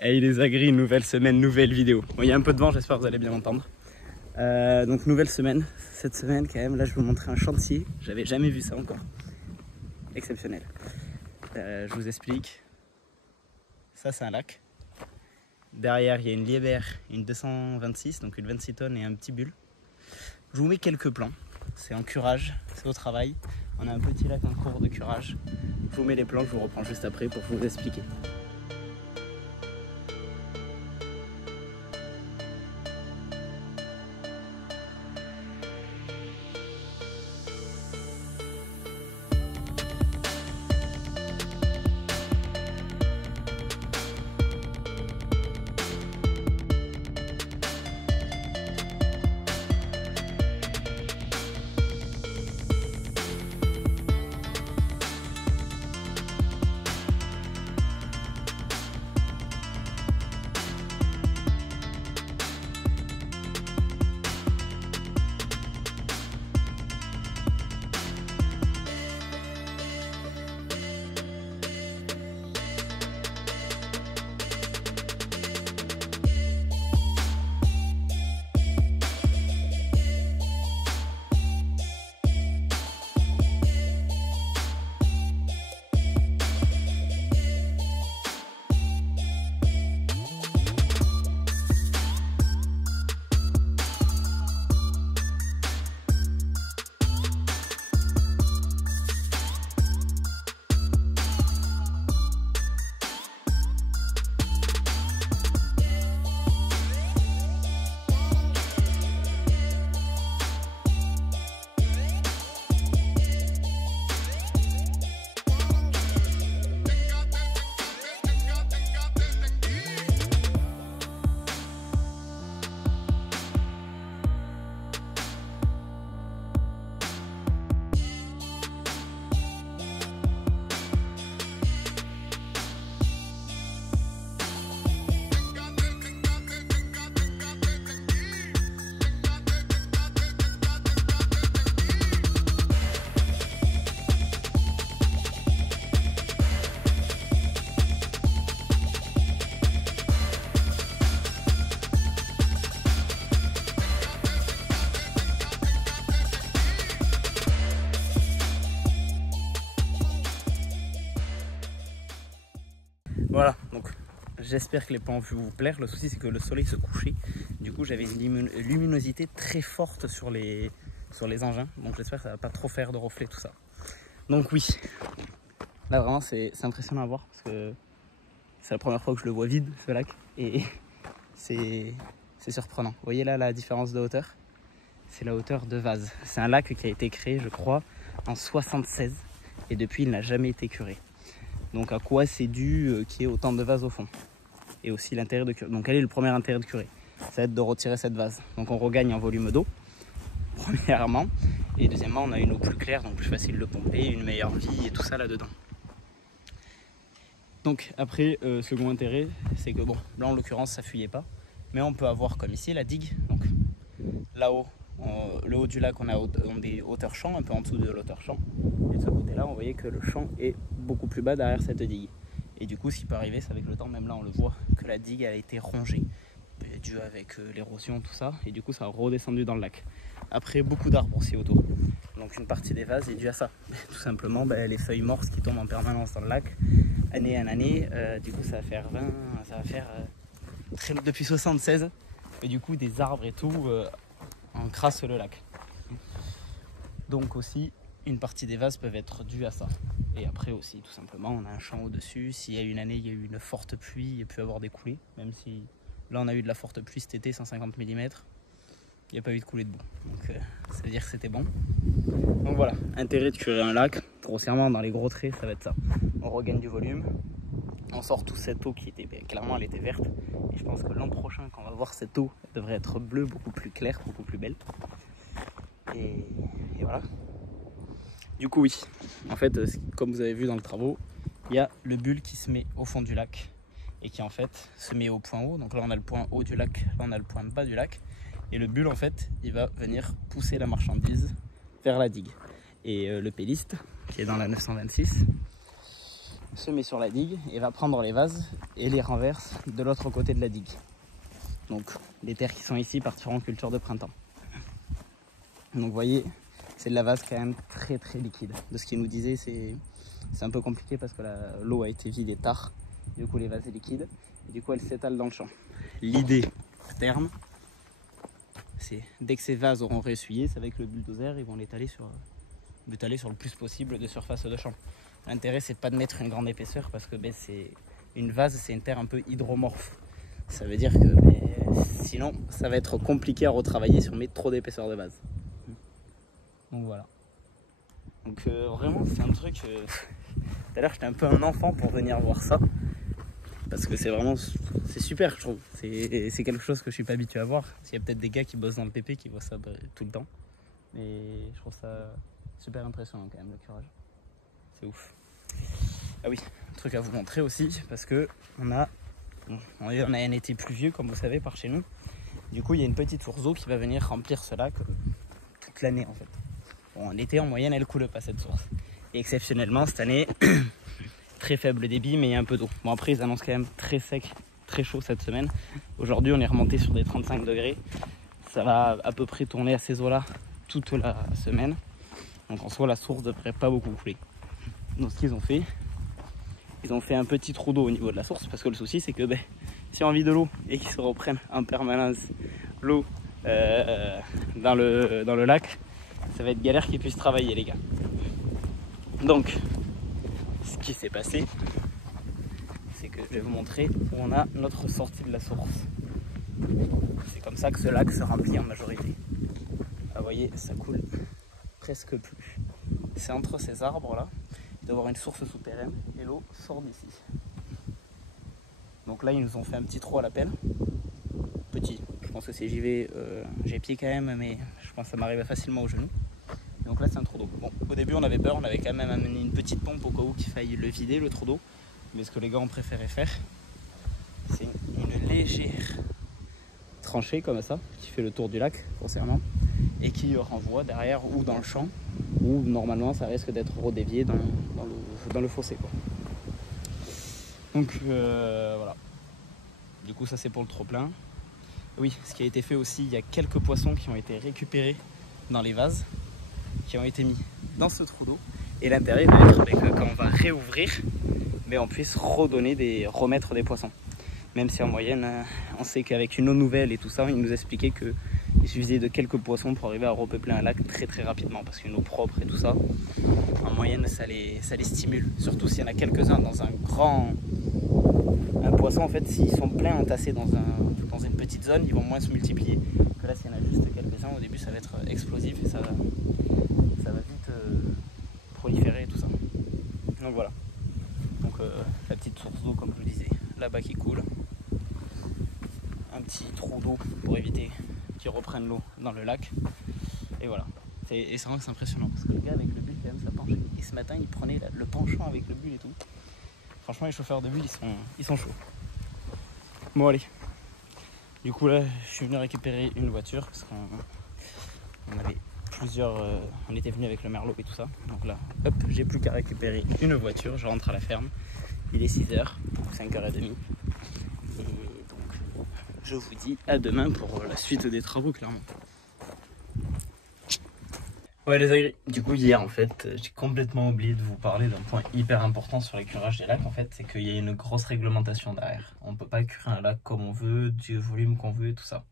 Hey les agris, nouvelle semaine, nouvelle vidéo. Bon, il y a un peu de vent, j'espère que vous allez bien m'entendre. Donc nouvelle semaine, cette semaine quand même, là je vais vous montrer un chantier. J'avais jamais vu ça encore. Exceptionnel. Je vous explique. Ça c'est un lac. Derrière il y a une Liebherr, une 226, donc une 26 tonnes et un petit bulle. Je vous mets quelques plans. C'est en curage, c'est au travail. On a un petit lac en cours de curage. Je vous mets les plans, je vous reprends juste après pour vous expliquer. Voilà, donc j'espère que les plans vont vous plaire. Le souci c'est que le soleil se couchait. Du coup j'avais une luminosité très forte sur les engins. Donc j'espère que ça va pas trop faire de reflets tout ça. Donc oui, là vraiment c'est impressionnant à voir parce que c'est la première fois que je le vois vide ce lac. Et c'est surprenant. Vous voyez là la différence de hauteur? C'est la hauteur de Vaz. C'est un lac qui a été créé je crois en 76 et depuis il n'a jamais été curé. Donc à quoi c'est dû qu'il y ait autant de vase au fond. Et aussi l'intérêt de curer. Donc quel est le premier intérêt de curer? Ça va être de retirer cette vase. Donc on regagne en volume d'eau, premièrement. Et deuxièmement, on a une eau plus claire, donc plus facile de pomper, une meilleure vie et tout ça là-dedans. Donc après, second intérêt, c'est que bon, là en l'occurrence ça fuyait pas. Mais on peut avoir comme ici la digue. Donc là-haut, le haut du lac, on a des hauteurs champs, un peu en dessous de l'hauteur champ. Et de ce côté-là, on voyait que le champ est beaucoup plus bas derrière cette digue. Et du coup, ce qui peut arriver, c'est avec le temps, même là on le voit, que la digue a été rongée, dû avec l'érosion, tout ça. Et du coup, ça a redescendu dans le lac. Après, beaucoup d'arbres aussi autour. Donc une partie des vases est due à ça. Tout simplement, les feuilles mortes qui tombent en permanence dans le lac, année en année. Du coup, ça va faire 20, ça va faire depuis 76. Et du coup, des arbres et tout encrassent le lac. Donc aussi, une partie des vases peuvent être dues à ça. Et après aussi, tout simplement, on a un champ au-dessus. S'il y a une année, il y a eu une forte pluie, il peut y avoir des coulées. Même si là, on a eu de la forte pluie cet été, 150 mm. Il n'y a pas eu de coulée de boue. Donc ça veut dire que c'était bon. Donc voilà, intérêt de curer un lac. Grossièrement, dans les gros traits, ça va être ça. On regagne du volume. On sort toute cette eau qui était, clairement, elle était verte. Et je pense que l'an prochain, quand on va voir cette eau, elle devrait être bleue, beaucoup plus claire, beaucoup plus belle. Et voilà. Du coup, oui, en fait, comme vous avez vu dans le travaux, il y a le bulle qui se met au fond du lac et qui en fait se met au point haut. Donc là, on a le point haut du lac, là, on a le point bas du lac. Et le bulle, en fait, il va venir pousser la marchandise vers la digue. Et le péliste, qui est dans la 926, se met sur la digue et va prendre les vases et les renverse de l'autre côté de la digue. Donc les terres qui sont ici partiront en culture de printemps. Donc vous voyez, c'est de la vase quand même très très liquide. De ce qu'il nous disait, c'est un peu compliqué parce que l'eau a été vidée tard. Du coup les vases est liquide et du coup elle s'étale dans le champ. L'idée à terme, c'est dès que ces vases auront réessuyé, c'est avec le bulldozer, ils vont l'étaler sur le plus possible de surface de champ. L'intérêt c'est pas de mettre une grande épaisseur parce que c'est une vase, c'est une terre un peu hydromorphe. Ça veut dire que sinon ça va être compliqué à retravailler si on met trop d'épaisseur de vase. Donc voilà. Donc vraiment c'est un truc. Tout à l'heure j'étais un peu un enfant pour venir voir ça. Parce que c'est super je trouve. C'est quelque chose que je suis pas habitué à voir. Il y a peut-être des gars qui bossent dans le PP qui voient ça tout le temps. Mais je trouve ça super impressionnant quand même le curage. C'est ouf. Ah oui, un truc à vous montrer aussi parce que on a un été pluvieux comme vous savez par chez nous. Du coup il y a une petite source d'eau qui va venir remplir ce lac toute l'année en fait. Bon, en été en moyenne elle coule pas cette source. Et exceptionnellement cette année, très faible débit mais il y a un peu d'eau. Bon après ils annoncent quand même très sec, très chaud cette semaine. Aujourd'hui on est remonté sur des 35 degrés. Ça va à peu près tourner à ces eaux là toute la semaine. Donc en soi la source devrait pas beaucoup couler. Donc ce qu'ils ont fait, ils ont fait un petit trou d'eau au niveau de la source parce que le souci c'est que si on a envie de l'eau et qu'ils se reprennent en permanence l'eau dans le lac, ça va être galère qu'ils puissent travailler les gars. Donc ce qui s'est passé, c'est que je vais vous montrer où on a notre sortie de la source. C'est comme ça que ce lac se remplit en majorité. Vous voyez, ça coule presque plus. C'est entre ces arbres là. Il doit y avoir une source souterraine et l'eau sort d'ici. Donc là ils nous ont fait un petit trou à la pelle. Petit, je pense que c'est j'ai pied quand même, mais je pense que ça m'arrive facilement au genou. Donc là c'est un trou d'eau. Bon, au début on avait peur, on avait quand même amené une petite pompe au cas où qu'il faille le vider le trou d'eau. Mais ce que les gars ont préféré faire, c'est une légère tranchée comme ça, qui fait le tour du lac grossièrement, et qui renvoie derrière ou dans le champ, où normalement ça risque d'être redévié dans le fossé quoi. Donc voilà. Du coup ça c'est pour le trop plein. Oui, ce qui a été fait aussi, il y a quelques poissons qui ont été récupérés dans les vases, qui ont été mis dans ce trou d'eau. Et l'intérêt va être que quand on va réouvrir, on puisse remettre des poissons. Même si en moyenne, on sait qu'avec une eau nouvelle et tout ça, ils nous expliquaient qu'il suffisait de quelques poissons pour arriver à repeupler un lac très très rapidement. Parce qu'une eau propre et tout ça, en moyenne, ça les stimule. Surtout s'il y en a quelques-uns dans un poisson, en fait, s'ils sont pleins entassés dans une petite zone, ils vont moins se multiplier. Que là, s'il y en a juste quelques-uns, au début, ça va être explosif et ça va vite proliférer et tout ça. Donc voilà. Donc la petite source d'eau, comme je vous disais, là-bas qui coule. Un petit trou d'eau pour éviter qu'ils reprennent l'eau dans le lac. Et voilà. Et c'est vrai que c'est impressionnant parce que le gars avec le bulle, quand même, ça penche. Et ce matin, il prenait le penchant avec le bulle et tout. Franchement, les chauffeurs de bulle, ils sont chauds. Bon, allez. Du coup, là, je suis venu récupérer une voiture parce qu'on avait plusieurs. On était venu avec le merlot et tout ça. Donc là, hop, j'ai plus qu'à récupérer une voiture. Je rentre à la ferme. Il est 6h, 5h30. Et donc, je vous dis à demain pour la suite des travaux, clairement. Ouais les aigris, du coup hier en fait j'ai complètement oublié de vous parler d'un point hyper important sur les curages des lacs en fait, c'est qu'il y a une grosse réglementation derrière. On peut pas curer un lac comme on veut, du volume qu'on veut et tout ça.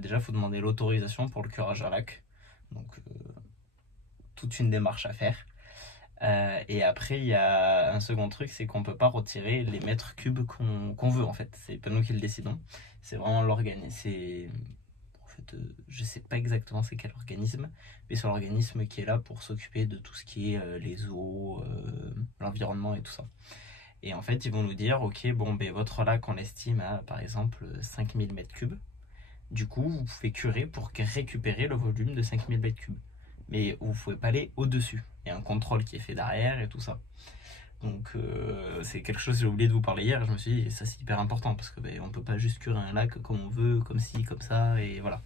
Déjà il faut demander l'autorisation pour le curage à lac, donc toute une démarche à faire. Et après il y a un second truc, c'est qu'on peut pas retirer les mètres cubes qu'on veut en fait, c'est pas nous qui le décidons, c'est vraiment l'organisme. Je sais pas exactement c'est quel organisme, mais c'est l'organisme qui est là pour s'occuper de tout ce qui est les eaux, l'environnement et tout ça. Et en fait ils vont nous dire ok bon votre lac on l'estime à par exemple 5000 m3, du coup vous pouvez curer pour récupérer le volume de 5000 m3, mais vous pouvez pas aller au dessus, il y a un contrôle qui est fait derrière et tout ça. Donc c'est quelque chose que j'ai oublié de vous parler hier et je me suis dit ça c'est hyper important parce que on peut pas juste curer un lac comme on veut, comme ci, comme ça, et voilà.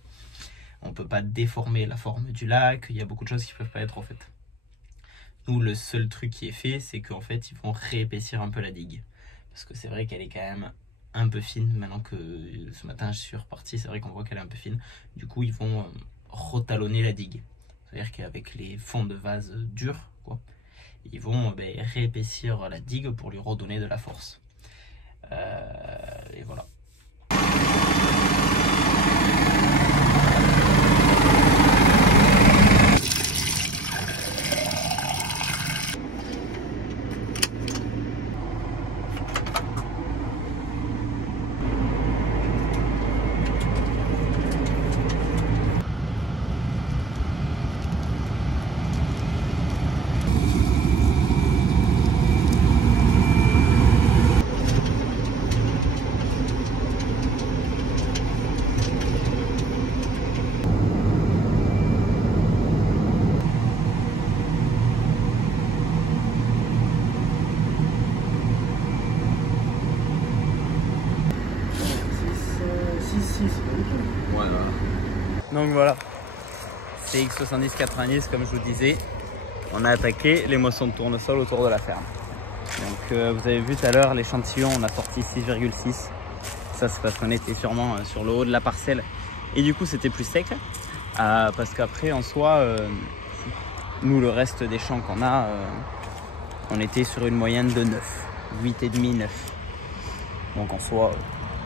On peut pas déformer la forme du lac, il y a beaucoup de choses qui peuvent pas être faites. Nous, le seul truc qui est fait, c'est qu'en fait, ils vont réépaissir un peu la digue. Parce que c'est vrai qu'elle est quand même un peu fine. Maintenant que ce matin, je suis reparti, c'est vrai qu'on voit qu'elle est un peu fine. Du coup, ils vont retalonner la digue. C'est-à-dire qu'avec les fonds de vase durs, quoi, ils vont réépaissir la digue pour lui redonner de la force. Et voilà. Voilà. Donc voilà, CX70-90 comme je vous disais, on a attaqué les moissons de tournesol autour de la ferme. Donc vous avez vu tout à l'heure l'échantillon, on a sorti 6,6. Ça c'est parce qu'on était sûrement sur le haut de la parcelle et du coup c'était plus sec. Parce qu'après en soi, nous le reste des champs qu'on a, on était sur une moyenne de 9, 8,5, 9. Donc en soi,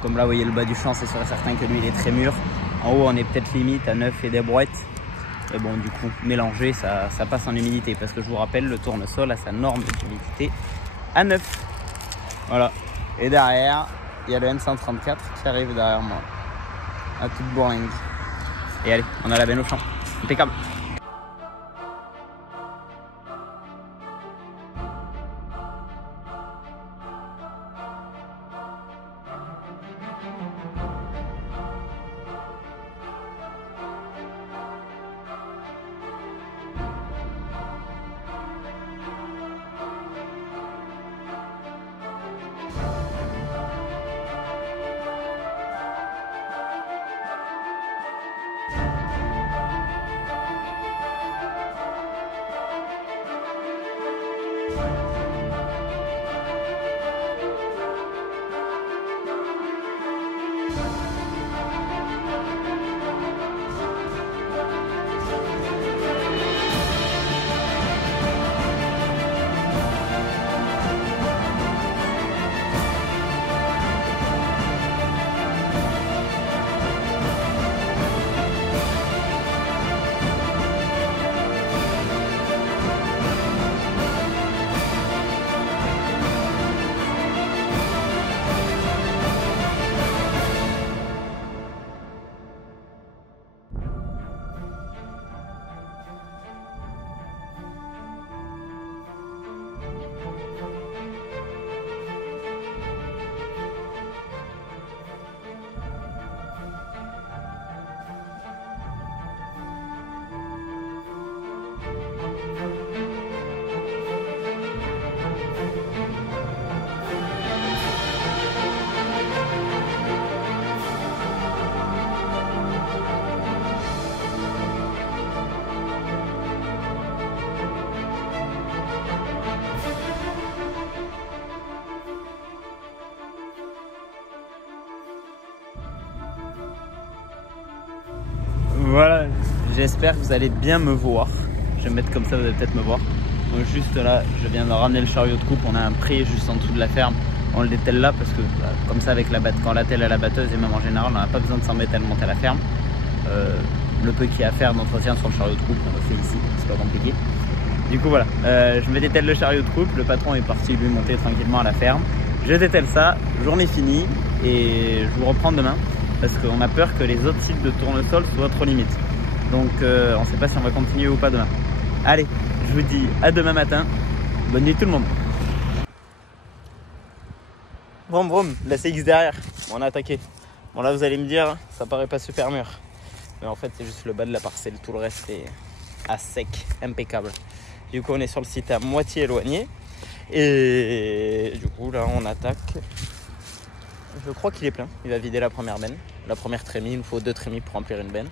comme là vous voyez le bas du champ, c'est sûr et certain que lui il est très mûr. En haut on est peut-être limite à 9 et des brouettes. Et bon du coup mélangé ça passe en humidité. Parce que je vous rappelle, le tournesol a sa norme d'humidité à 9. Voilà. Et derrière, il y a le N134 qui arrive derrière moi. À toute bourlingue. Et allez, on a la benne au champ. Impeccable. Voilà, j'espère que vous allez bien me voir. Je vais me mettre comme ça, vous allez peut-être me voir. Donc juste là, je viens de ramener le chariot de coupe. On a un pré juste en dessous de la ferme. On le dételle là parce que comme ça avec la batte, quand on l'attelle à la batteuse et même en général, on n'a pas besoin de s'embêter à le monter à la ferme. Le peu qu'il y a à faire d'entretien sur le chariot de coupe, on le fait ici, c'est pas compliqué. Du coup voilà, je me dételle le chariot de coupe. Le patron est parti lui monter tranquillement à la ferme. Je dételle ça, journée finie et je vous reprends demain. Parce qu'on a peur que les autres sites de tournesol soient trop limites. Donc on ne sait pas si on va continuer ou pas demain. Allez, je vous dis à demain matin. Bonne nuit tout le monde. Vroom vroom, la CX derrière. On a attaqué. Bon là vous allez me dire, ça paraît pas super mûr. Mais en fait c'est juste le bas de la parcelle. Tout le reste est à sec, impeccable. Du coup on est sur le site à moitié éloigné. Et du coup là on attaque. Je crois qu'il est plein, il va vider la première benne. La première trémie, il nous faut 2 trémies pour remplir une benne.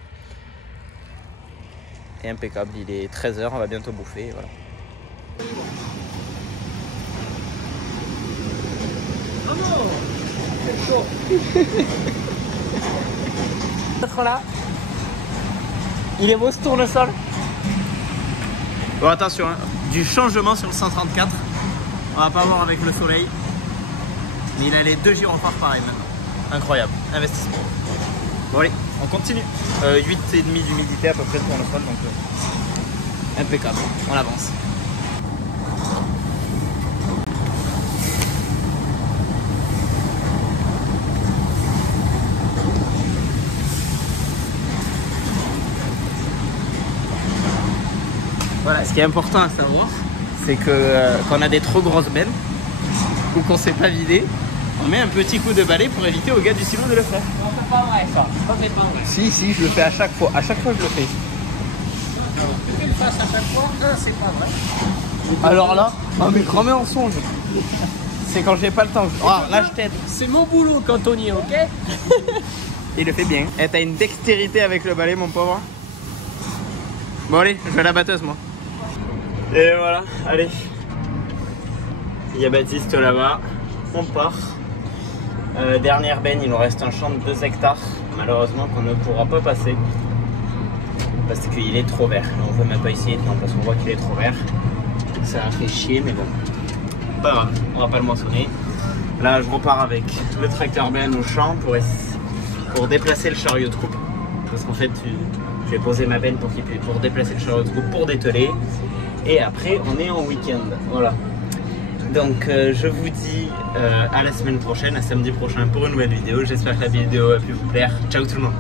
Et impeccable, il est 13 h, on va bientôt bouffer, voilà. Oh non, c'est chaud. Là. Il est beau ce tournesol. Bon attention, hein. Du changement sur le 134. On va pas voir avec le soleil. Mais il a les 2 gyrophares pareil maintenant. Incroyable, investissement. Bon allez, on continue. 8,5 d'humidité à peu près le tournesol, donc impeccable. On avance. Voilà, ce qui est important à savoir, c'est que quand on a des trop grosses bennes ou qu'on ne sait pas vider, on met un petit coup de balai pour éviter au gars du silo de le faire. Non, c'est pas vrai ça. Ça, c'est pas vrai. Si, je le fais à chaque fois. À chaque fois, je le fais. Que tu le fasses à chaque fois, non, c'est pas vrai. Alors là, oh mais grand mensonge. C'est quand j'ai pas le temps. Oh, là, je t'aide. C'est mon boulot, cantonnier, ok? Il le fait bien. Et t'as une dextérité avec le balai, mon pauvre. Bon, allez, je vais à la batteuse, moi. Et voilà, allez. Il y a Baptiste là-bas. On part. Dernière benne, il nous reste un champ de 2 hectares. Malheureusement, qu'on ne pourra pas passer. Parce qu'il est trop vert. On ne peut même pas essayer de parce qu'on voit qu'il est trop vert. Ça a fait chier, mais bon. Pas grave, on va pas le moissonner. Là, je repars avec le tracteur benne au champ pour déplacer le chariot de coupe. Parce qu'en fait, je vais poser ma benne pour déplacer le chariot de coupe pour dételer. Et après, on est en week-end. Voilà. Donc, je vous dis à la semaine prochaine, à samedi prochain pour une nouvelle vidéo. J'espère que la vidéo a pu vous plaire. Ciao tout le monde.